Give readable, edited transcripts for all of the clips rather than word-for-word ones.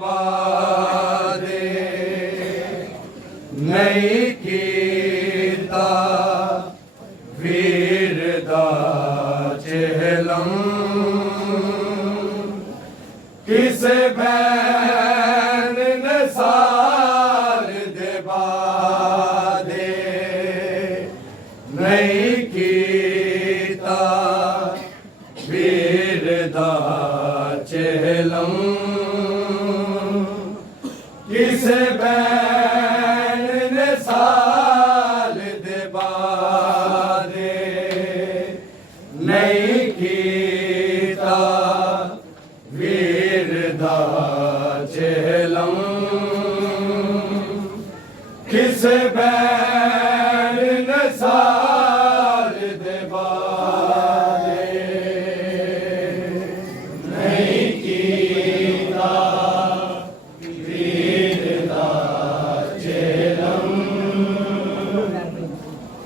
बादे नहीं कीता वीर दा चेलम किसे बैन नसाल दे बादे नहीं कीता वीर दा चेलम किसे बैन नसाल दे बादे नहीं कीता वीर दा चेलम किसे बैन नसाल दे बादे नहीं कीता वीर दा चेलम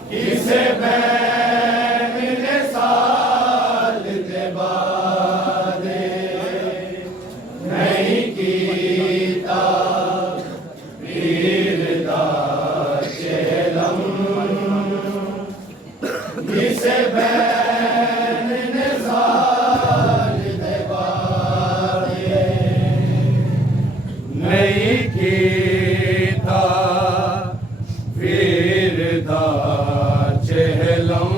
किसे बैन नसाल दे बादे नहीं कीता वीर दा चेलम किसे बैन नसाल दे बादे नहीं कीता वीर दा चेलम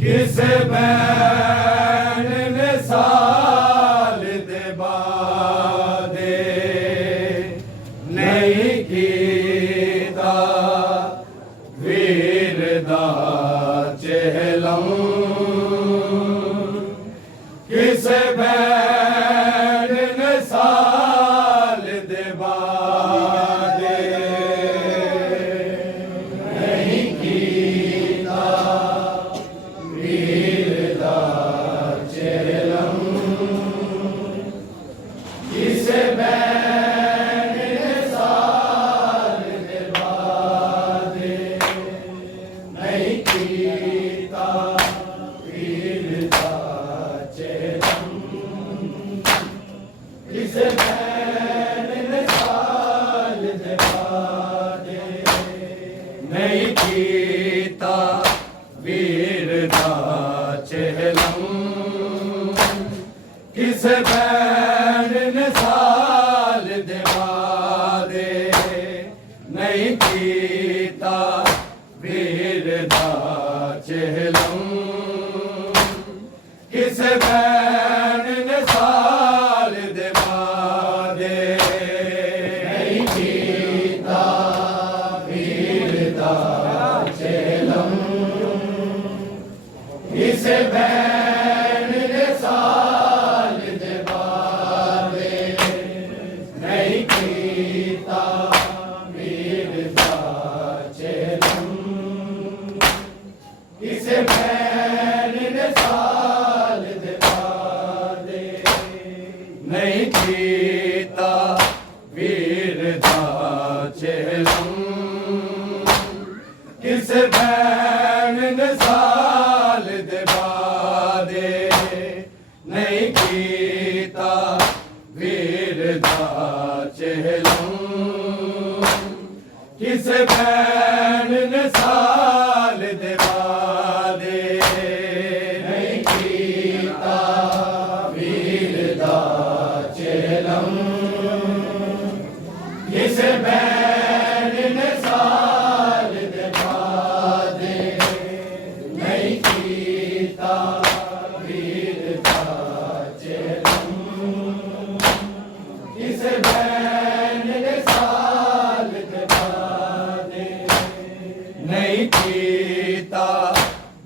किसे बैन नसाल दे बादे नहीं कीता वीर दा चेलम किसे बैन नसाल दे बादे नहीं कीता वीर दा चेलम किसे बैन नसाल दे बादे नहीं कीता वीर दा चेलम किसे बैन नसाल दे बादे नहीं कीता वीर दा चेलम किसे बैन नसाल दे बादे नहीं कीता वीर दा चेलम किसे बैन नसाल दे बादे नहीं कीता वीर दा चेलम किसे बैन नसाल दे बादे नहीं कीता वीर दा चेलम किसे बैन नसाल दे बादे नहीं कीता वीर दा चेलम किसे बैन नसाल दे बादे नहीं कीता वीर दा चेलम किसे बैन नसाल दे बादे नहीं कीता वीर दा चेलम किसे बैन नसाल दे बादे नहीं कीता वीर दा चेलम किसे बैन नसाल दे बादे नहीं कीता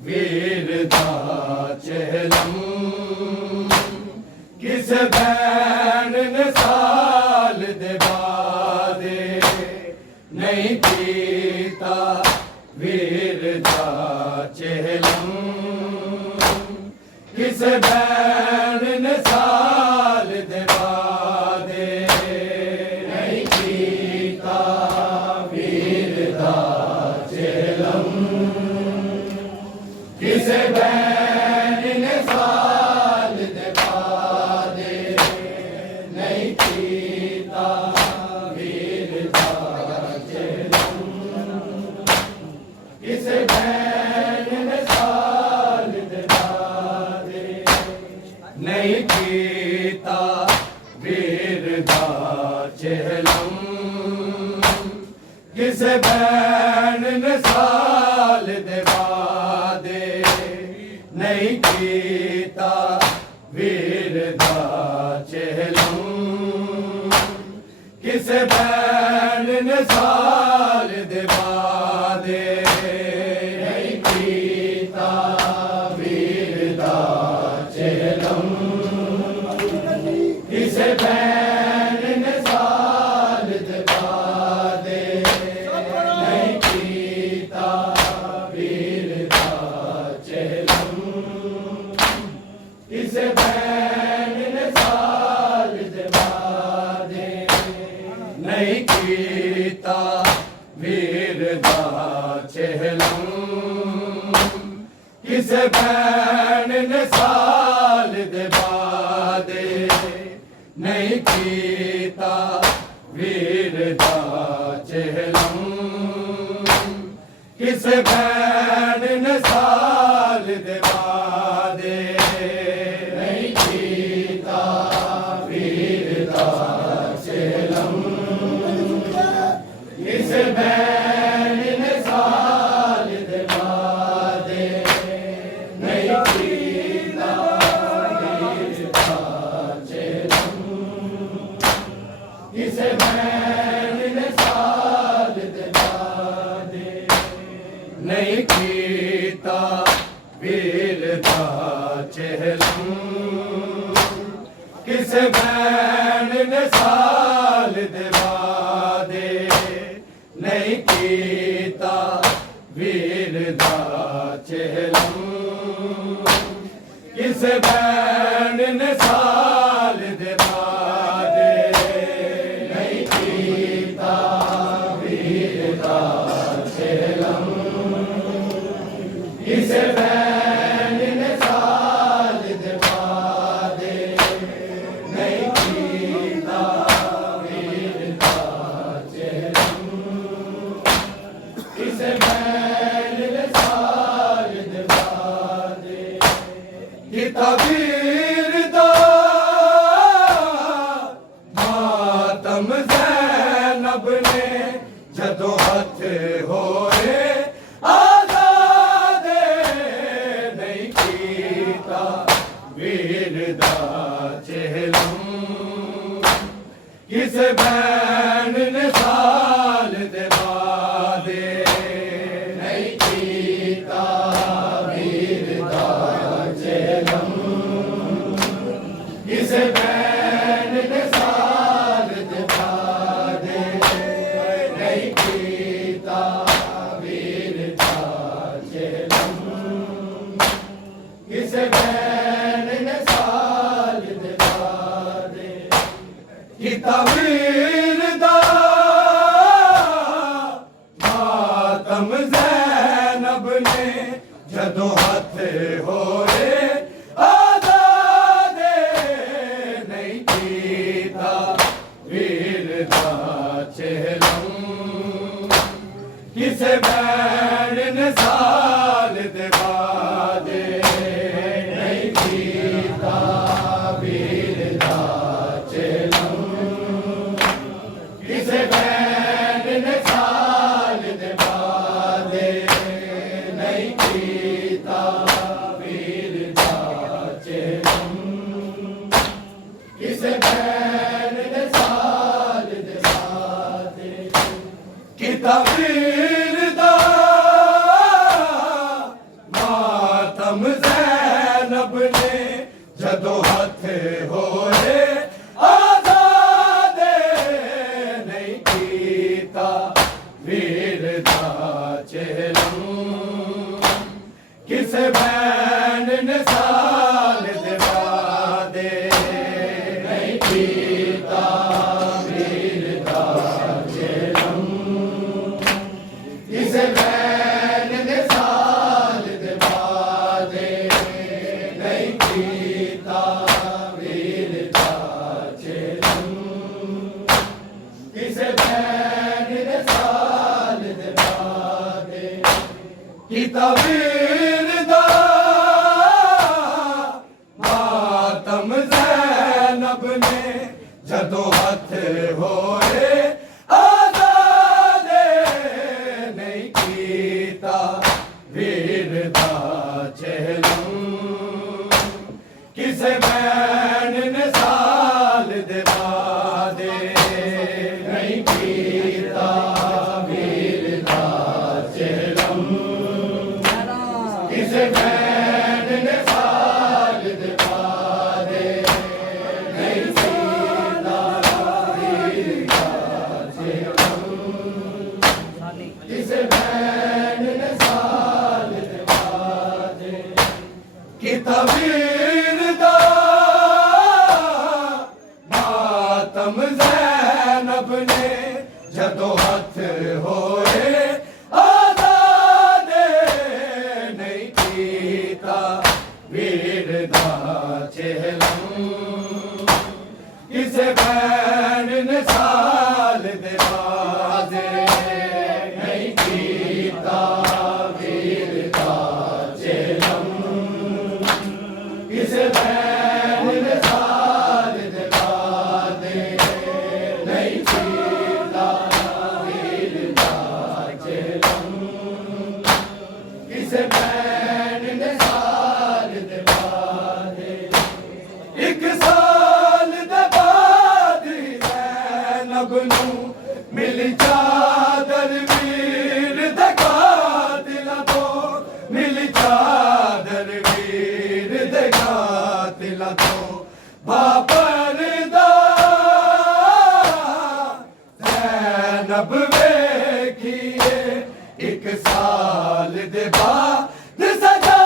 वीर दा चेलम किसे बैन नसाल दे बादे नहीं कीता वीर दा चेलम किसे बैन नसाल दे बादे नहीं कीता वीर दा चेलम किसे बैन नसाल दे बादे वीर दा चेहलम किसे बैन ने साल दे वादे नहीं कीता वीर दा चेहलम किसे बैन ने साल दे वादे नहीं कीता वीर दा चेहलम किसे बैन ने साल दे वादे नहीं कीता वीर दा चेहलम किसे बैन ने साल दे वादे नहीं कीता वीर दा चेहलम किसे बैन ने साल दे वादे नहीं कीता वीर दा चेहलम किसे बैन ने साल दे वादे नहीं कीता वीर दा चेहलम किसे बैन ने साल दे वादे नहीं कीता वीर दा चेहलम किसे बैन ने साल दे वादे नहीं कीता वीर दा चेहलम किसे बैन ने साल दे वादे नहीं कीता वीर दा चेहलम किसे बैन ने साल दे वादे नहीं कीता वीर दा चेहलम किसे बैन ने साल दे वादे नहीं कीता वीर दा चेहलम किसे बैन ने साल दे वादे कीता वीर दा मातम ज़ैनब ने जदों हथ होए आज़ादे नहीं कीता वीर दा चेहलम किसे बैन ने साल दे वादे नहीं कीता वीर दा चेहलम किसे बैन ने साल दे वादे नहीं कीता वीर दा चेहलम किसे बैन ने साल दे वादे कीता वीर दा मातम ज़ैनब ने जदों हथ होए आज़ादे नहीं कीता वीर दा चेहलम किसे बैन ने साल दे वादे नहीं कीता वीर दा चेहलम किसे बैन ने साल दे वादे नहीं कीता वीर दा चेहलम किसे बैन ने साल दे वादे कीता वीर दा मातम ज़ैनब ने जदों हथ होए आज़ादे नहीं कीता वीर दा चेहलम किसे बैन ने साल दे वादे नहीं कीता वीर दा चेहलम किसे बैन ने साल दे वादे नहीं कीता वीर दा चेहलम किसे बैन ने साल दे वादे कीता वीर दा मातम ज़ैनब ने जदों हथ होए आजादे नहीं कीता वीर दा चेलम किसे बैन ने साल दे बादे नहीं कीता वीर दा चेलम किसे बैन ने साल दे बादे नहीं कीता वीर दा चेलम किसे बैन ने साल दे बादे कीता वीर दा मातम ज़ैनब ने जदों हथ होए आज़ादे नहीं कीता वीर दा चेलम किसे बैन ने साल दे बादे नहीं कीता वीर दा चेलम किसे बैन ने साल दे बादे नहीं कीता वीर दा चेलम किसे बैन ने साल दे बादे एक साल दे बाद ज़ैनब नूं मिल चादर वीर दे कातिला तो मिल चादर वीर दे कातिला तो बापरदा ज़ैनब वेखिए एक साल दे बाद सजा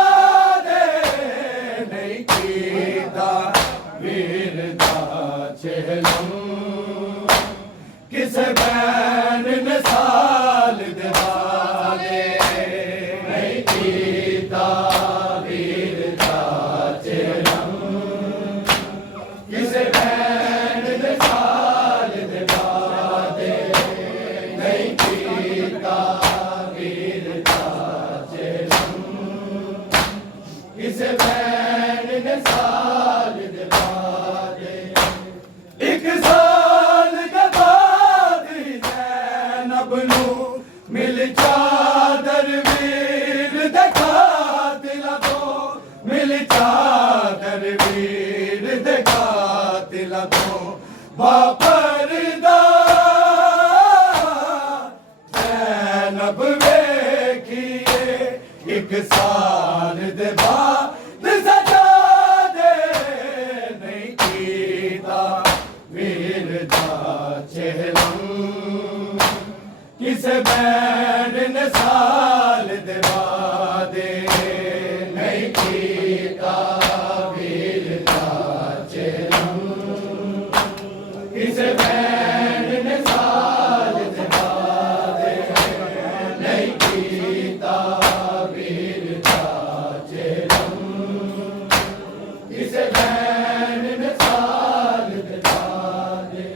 दे नहीं कीता वीर दा चेलम किसे बैन ने साल दे बादे नहीं कीता वीर दा चेलम किसे बैन ने साल दे बादे नहीं कीता वीर दा चेलम किसे बैन ने साल दे बादे एक साल के बाद ज़ैनब नूं मिल चादर वीर दे कातिला तो मिल चादर वीर दे कातिला तो बापरदा ज़ैनब वेखिए एक साल दे बाद सजा दे नहीं कीता वीर दा चेलम किसे बैन ने साल दे बादे नहीं कीता वीर दा चेलम किसे बैन ने साल दे बादे नहीं कीता वीर दा चेलम किसे बैन ने साल दे बादे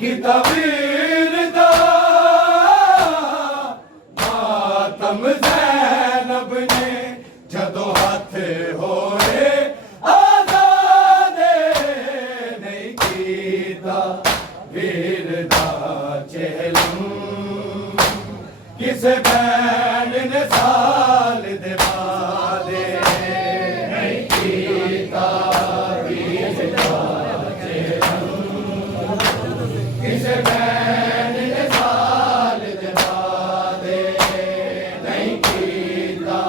कीता वीर दा मातम ज़ैनब ने जदों हथ होए आज़ादे नहीं कीता वीर दा चेलम किसे बैन ने साल दे बादे नहीं कीता वीर दा चेलम किसे बैन ने साल दे बादे नहीं कीता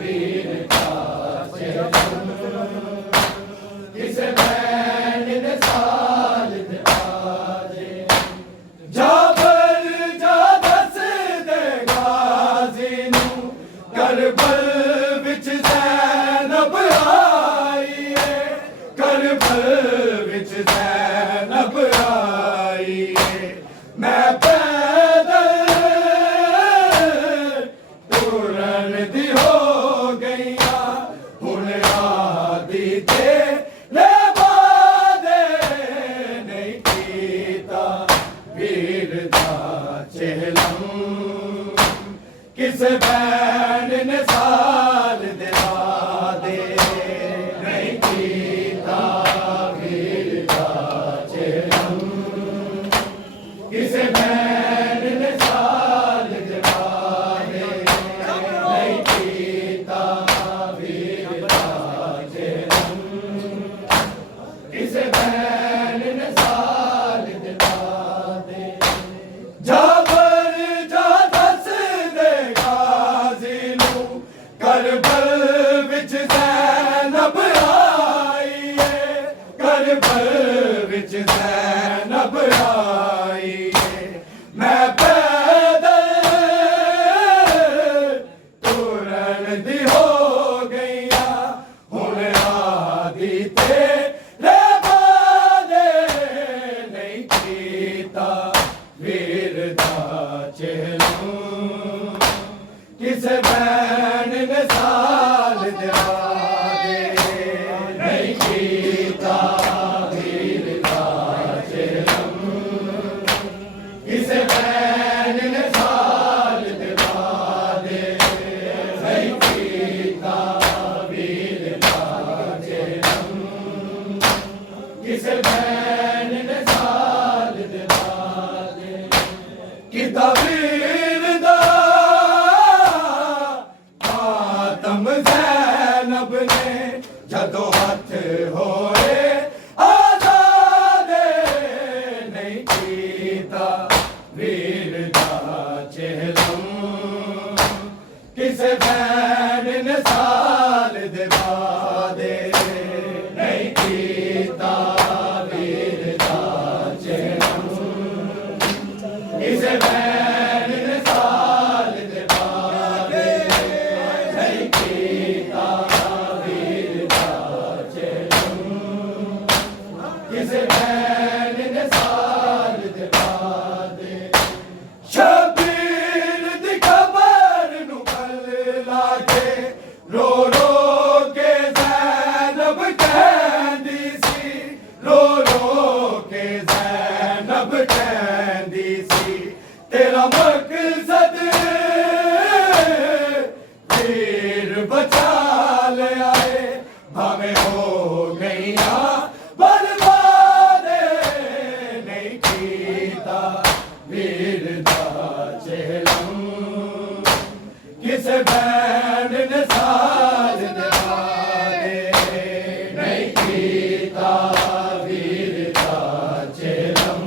वीर दा चेलम किसे बैन ने साल दे बादे जाबर जा दस दे गाज़ी नूं करबल विच ज़ैनब आई है करबल विच ज़ैनब आई है मैं पैदल तुरन दी हो गईया हुण आदि ते ले बादे नहीं कीता वीर दा चेलम किसे बैन ने साल दे बादे नहीं कीता वीर दा चेलम ज़ैनब आई है मैं पैदल तुरन दी हो गईया हुण आदि तेरे वादे नहीं कीता वीर दा चेलू किसे बैन ने साल दिवा दे नहीं कीता वीर दा चेलू किसे बैन ने साल दिवा दे नहीं कीता वीर दा चेलू किसे बैन ने साल दिवा दे किता वीर दा मातम ज़ैनब ने जदों हथ होए आज़ादे नहीं कीता वीर दा चेलम किसे बैन ने साल दिवा दे नहीं कीता वीर दा चेलम किसे बैन ने साल दिवा दे नहीं कीता वीर दा चेलम किसे बैन ने साल दिवा दे शबीर दी खबर नू गल लागे रो रो के ज़ैनब कहंदी सी रो रो के ज़ैनब कहंदी सी तेरा मकसद वीर बचा ले आए भावे हो गईया बर्बाद नहीं कीता वीर दा चेलम किसे बैन ने साल दिवा दे नहीं कीता वीर दा चेलम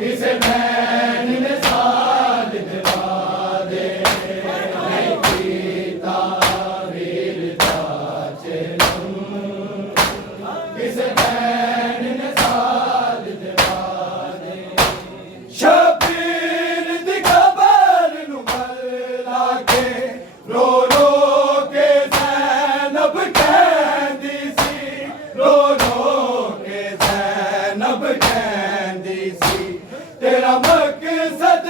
किसे बैन ने साल दिवा दे नहीं कीता वीर दा चेलम किसे बैन ने साल दिवा दे शबीर दी खबर नू गल लागे रो रो के ज़ैनब कहंदी सी रो रो के ज़ैनब कहंदी सी तेरा मकसद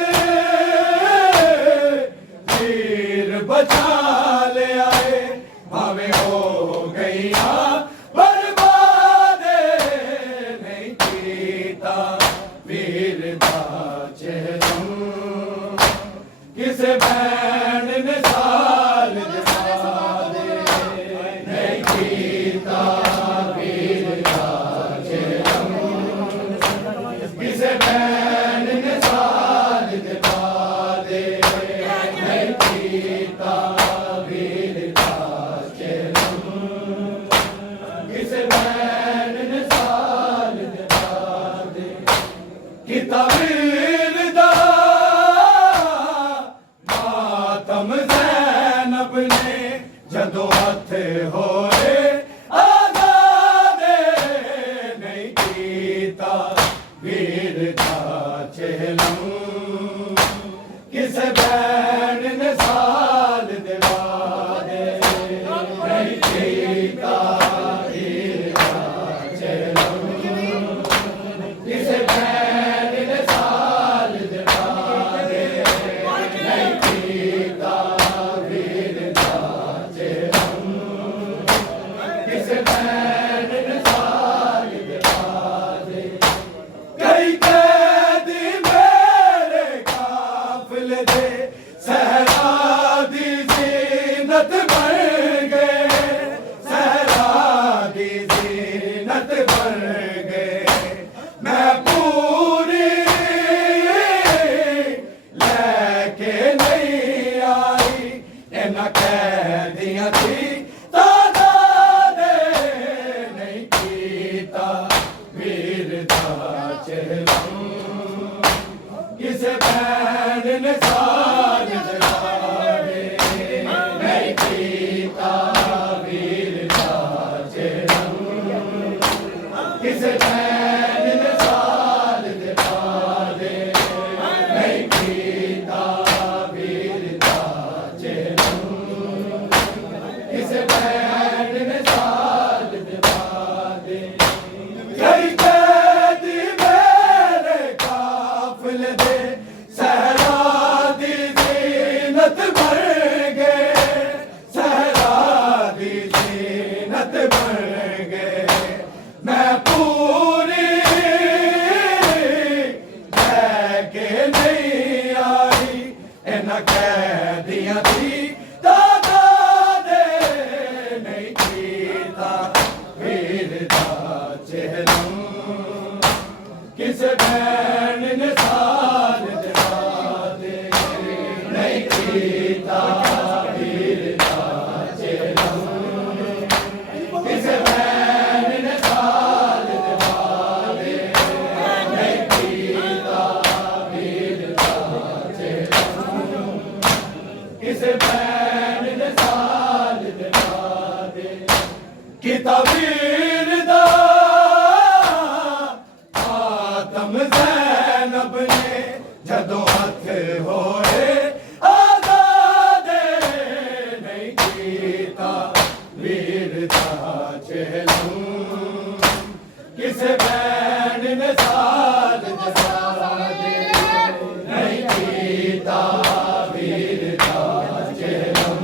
वीर बचा ले आए भावे हो गईया बर्बाद नहीं कीता वीर दा चेलम किसे बैन ने साल दिवा दे नहीं कीता वीर दा चेलम किसे बैन ने साल दिवा दे नहीं कीता वीर दा चेलम किसे बैन ने साल दिवा दे किता वीर दा मातम ज़ैनब ने जदों हथ होए आज़ादे नहीं कीता वीर दा चेलम किसे बैन ने साल दिवा दे नहीं कीता वीर दा चेलम किसे बैन ने साल दिवा दे नहीं कीता वीर दा चेलम किसे बैन ने साल दिवा दे कई कैदी मेरे काफिले दे सहरा दी ज़ीनत बन गए सहरा दी ज़ीनत बन गए मैं पूरी लेके नहीं आई इन्ना कैदियां थी तादाद नहीं कीता वीर दा चेलम किसे बैन ने साल दिवा दे नहीं कीता वीर दा चेलम किसे भैन ने साल दे पादे नहीं कीता वीरता चेलू किसे भैन ने साल दे पादे कई कैदी मेरे काफिले दे सहरा दी ज़ीनत बन गए सहरा दी ज़ीनत बन गए मैं पूरी लेके नहीं आई इन्हां कैदियां दी तादाद नहीं कीता वीरता चेलू किसे भैन ने साल दिवा दे नहीं कीता वीरता चेलू किसे भैन ने साल दिवा दे नहीं कीता वीरता चेलू किसे भैन ने साल दिवा दे किता वीरदा आदम ज़ैनब ने जदों हथ होए आज़ाद नहीं कीता वीरता चेलू किसे भैन ने साल दिवा दे नहीं कीता वीरता चेलू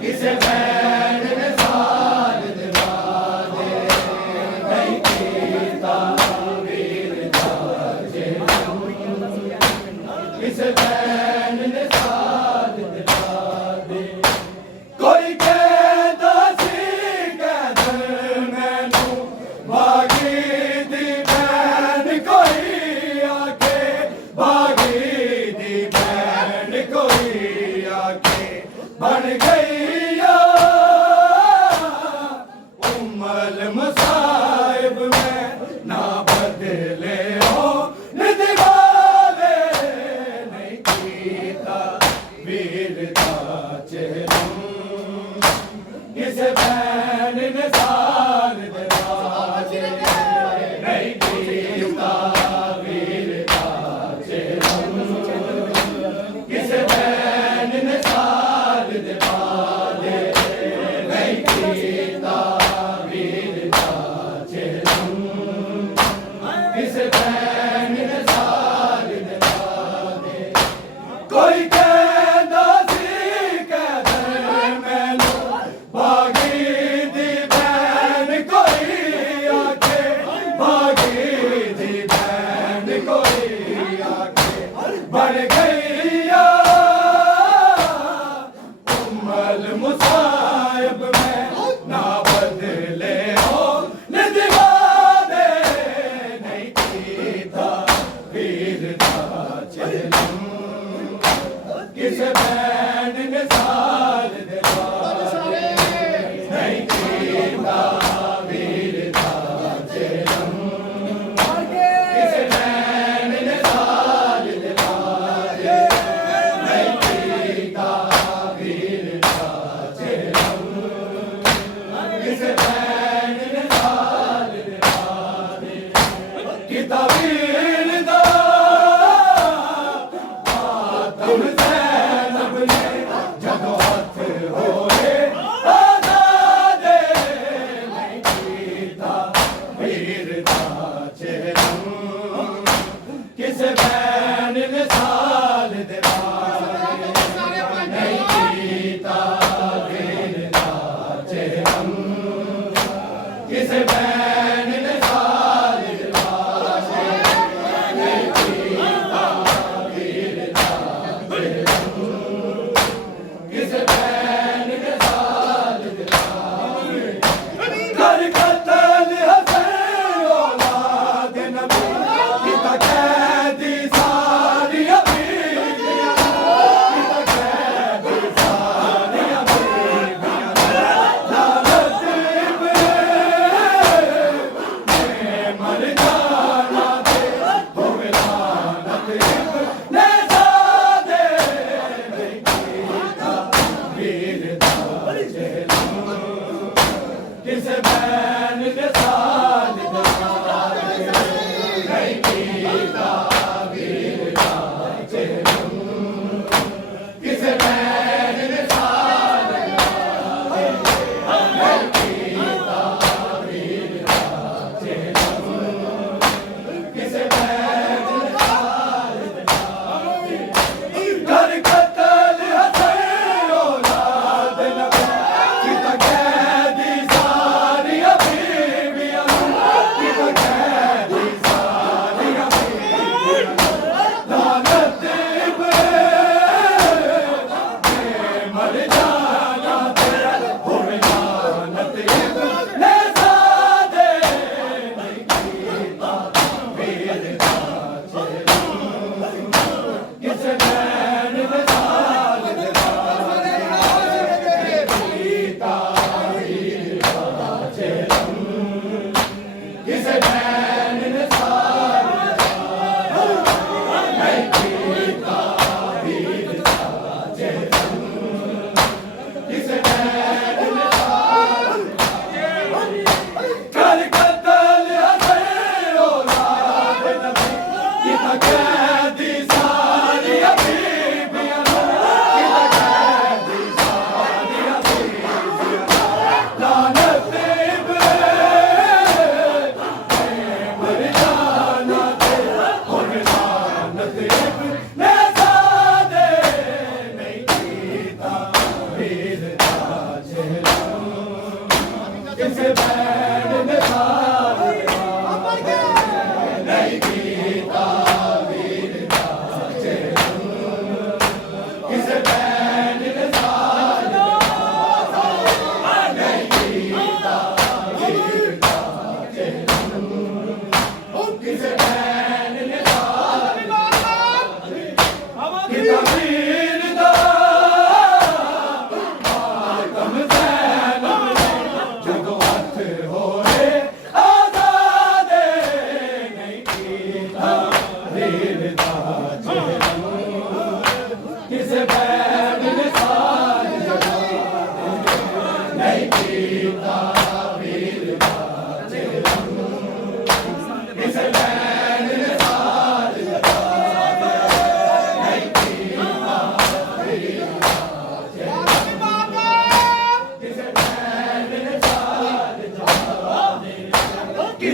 किसे भैन ने साल दिवा दे नहीं कीता वीरता चेलू किसे भैन ने साल दिवा दे कोई कहता सी कहदर मैनू बागी दी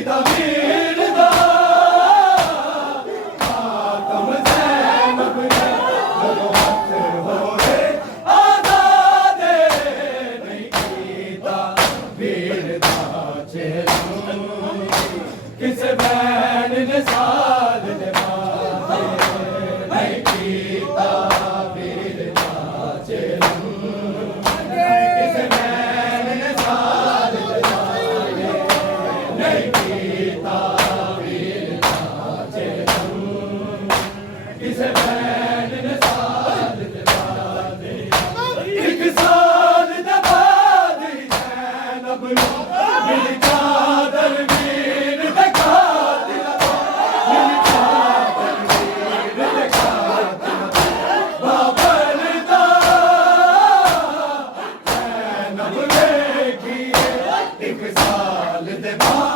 पिता वीर दा मातम ज़ैनब ने जदों हथ होए आज़ादे नहीं कीता वीर दा चेलू किसे बैन ने साध दे माते नहीं कीता वीर दा चेलू किसे बैन ने साध दे माते नहीं कीता वीर दा चेलू किसे बैन ने साध दे माते एक साल दे बाद ज़ैनब नूं मिल चादर वीर दे खातिर मिल चादर वीर दे खातिर बाबर दा ज़ैनब वेखिए एक साल दे बाद